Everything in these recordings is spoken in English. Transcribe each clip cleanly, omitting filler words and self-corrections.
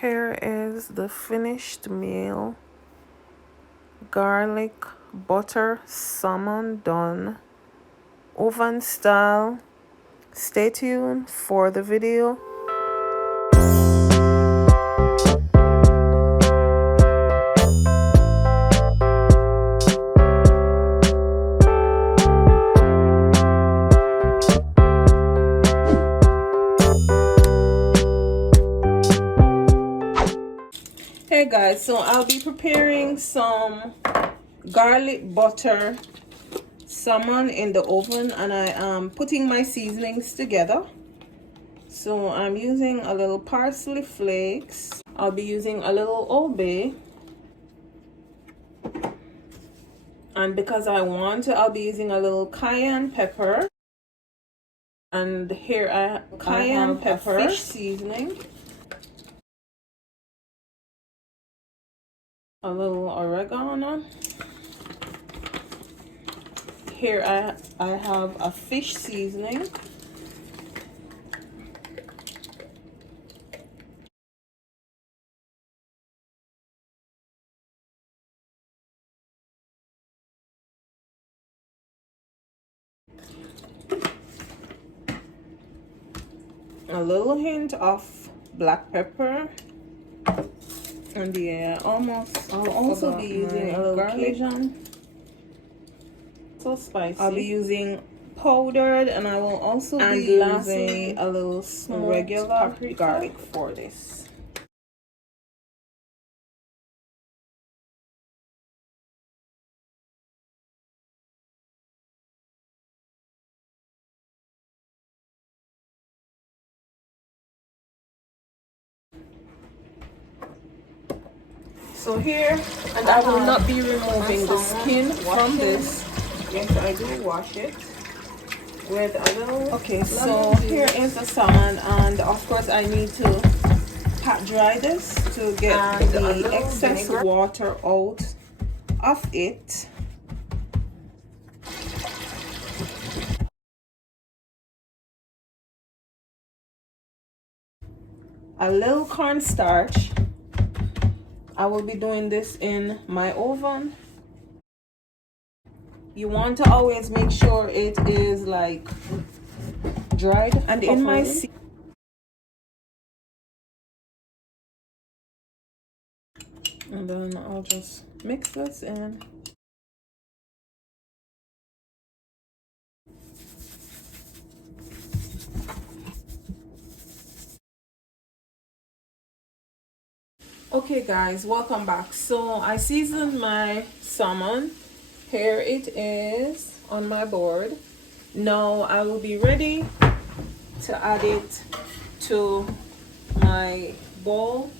Here is the finished meal. Garlic butter salmon done oven style. Stay tuned for the video. Hey guys, so I'll be preparing some garlic butter salmon in the oven, and I am putting my seasonings together. So I'm using a little parsley flakes. I'll be using a little Old Bay, and because I want to, I'll be using a little cayenne pepper. And here I have cayenne pepper, fish seasoning, a little oregano. Here I have a fish seasoning, a little hint of black pepper, and I'll also be using a little Cajun. So spicy. I'll be using powdered, and I will also be using a little regular garlic for this. So here, and I will not be removing the skin from this. Yes, I do wash it with a little. Okay, so here is the salmon, and of course I need to pat dry this to get the excess water out of it. A little cornstarch. I will be doing this in my oven. You want to always make sure it is like dried. And in my and then I'll just mix this in. Okay guys, welcome back. So I seasoned my salmon. Here it is on my board. Now I will be ready to add it to my bowl.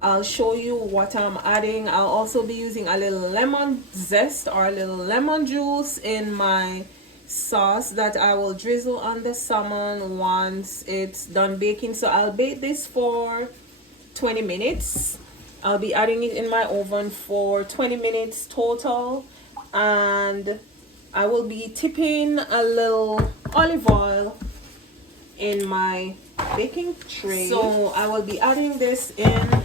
I'll show you what I'm adding. I'll also be using a little lemon zest or a little lemon juice in my sauce that I will drizzle on the salmon once it's done baking. So I'll bake this for 20 minutes. I'll be adding it in my oven for 20 minutes total, and I will be tipping a little olive oil in my baking tray. So I will be adding this in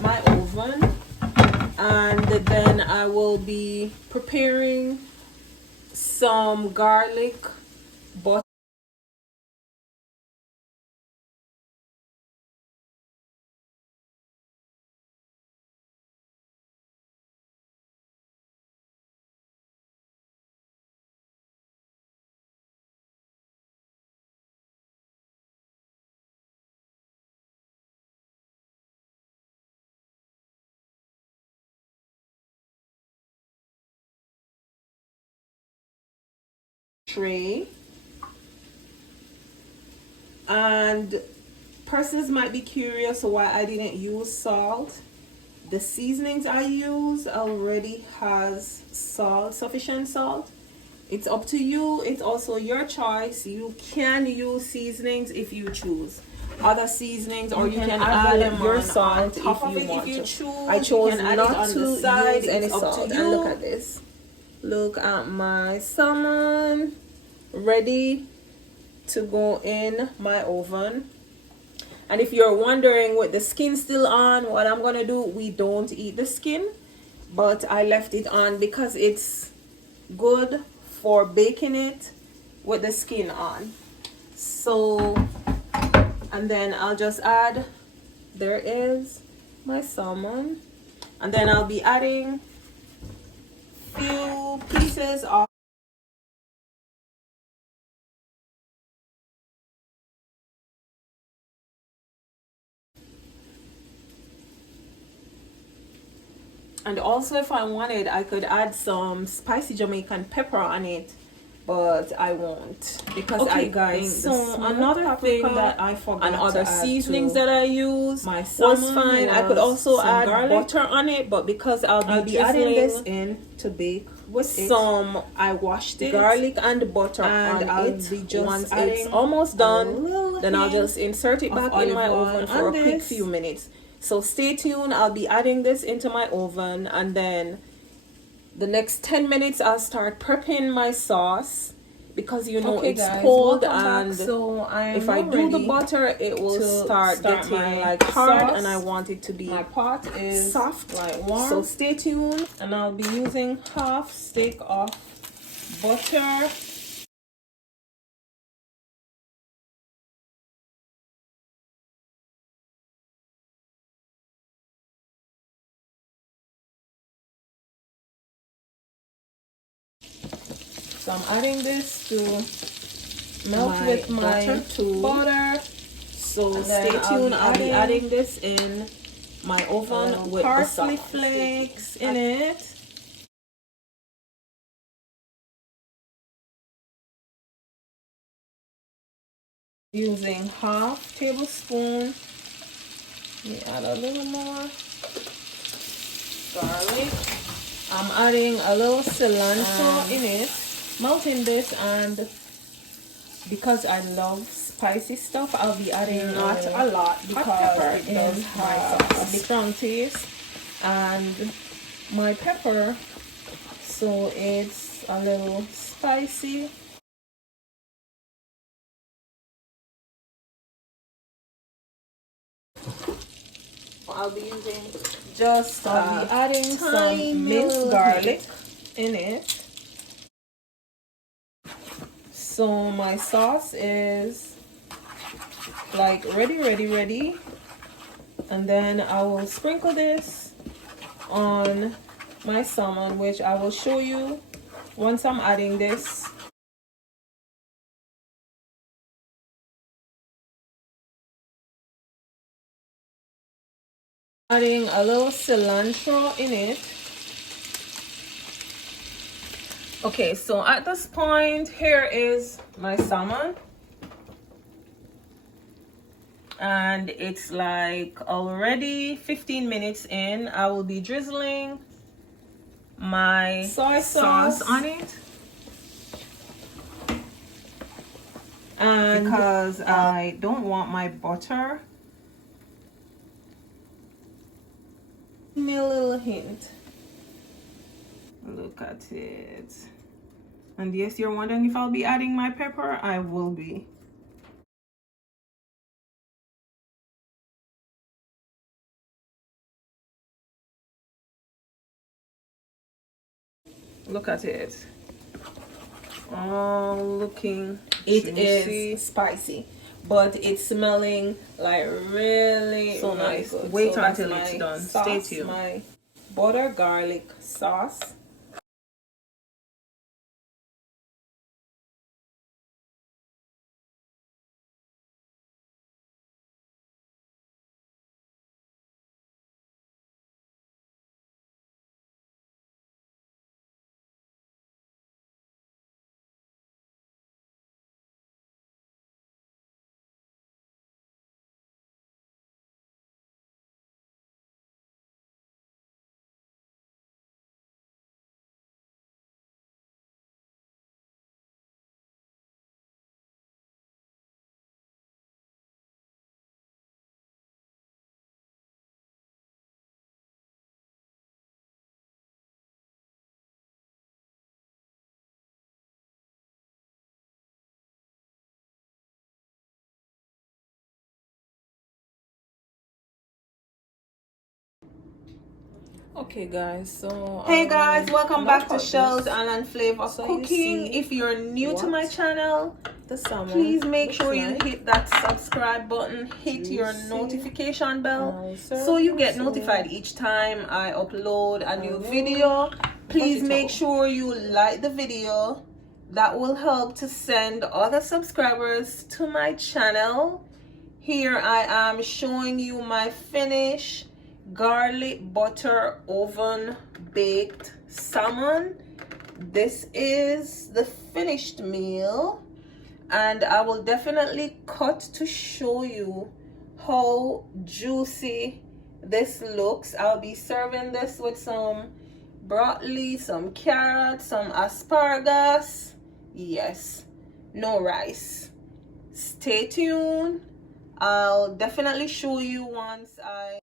my oven, and then I will be preparing some garlic butter. Tray, and persons might be curious why I didn't use salt. The seasonings I use already has salt, sufficient salt. It's up to you. It's also your choice. You can use seasonings if you choose, other seasonings, or you can add your salt if you want to. I chose not to use any salt. And look at this. Look at my salmon ready to go in my oven. And if you're wondering with the skin still on what I'm gonna do, we don't eat the skin, but I left it on because it's good for baking it with the skin on. So, and then I'll just add, there is my salmon, and then I'll be adding few pieces of and also if I wanted I could add some spicy Jamaican pepper on it, but I won't because I guys, so another thing that I forgot and other seasonings that I use my was fine. I could also add butter on it, but because I'll be adding this in to bake with some, I washed it garlic and butter and on it. Be just once it's almost done, then I'll just insert it back in my oven for a quick few minutes. So stay tuned. I'll be adding this into my oven, and then the next 10 minutes I'll start prepping my sauce because you know it's guys, cold, and so if I do the butter it will start getting like hard sauce. And I want it to be, my pot is soft like warm. So stay tuned, and I'll be using half stick of butter. So I'm adding this to melt with my butter. So stay tuned. I'll be adding this in my oven with parsley flakes in it. Using half tablespoon. Let me add a little more garlic. I'm adding a little cilantro in it. Melting this, and because I love spicy stuff, I'll be adding not a lot because it does have a strong taste, and my pepper, so it's a little spicy. I'll be using just I'll be adding some minced garlic in it. So my sauce is like ready, and then I will sprinkle this on my salmon, which I will show you once I'm adding this. Adding a little cilantro in it. Okay, so at this point, here is my salmon, and it's like already 15 minutes in. I will be drizzling my soy sauce on it, and because I don't want my butter. Give me a little hint. Look at it. And yes, you're wondering if I'll be adding my pepper. I will be. Look at it. Oh, looking it juicy. Is spicy, but it's smelling like really so nice. Good. Wait until it's done. Sauce, stay tuned. My butter garlic sauce. Okay guys, so hey guys, welcome now back to cut Shell's this. Island Flavor So you Cooking. see If you're new to my what channel, the salmon please make looks sure you like. hit that subscribe button, hit your Juicy. notification bell Now so serve you get this notified in each time I upload a new our video. Please make vegetable. sure you like the video. That will help to send other subscribers to my channel. Here I am showing you my finished garlic butter oven baked salmon. This is the finished meal, and I will definitely cut to show you how juicy this looks. I'll be serving this with some broccoli, some carrots, some asparagus. Yes, no rice. Stay tuned. I'll definitely show you once I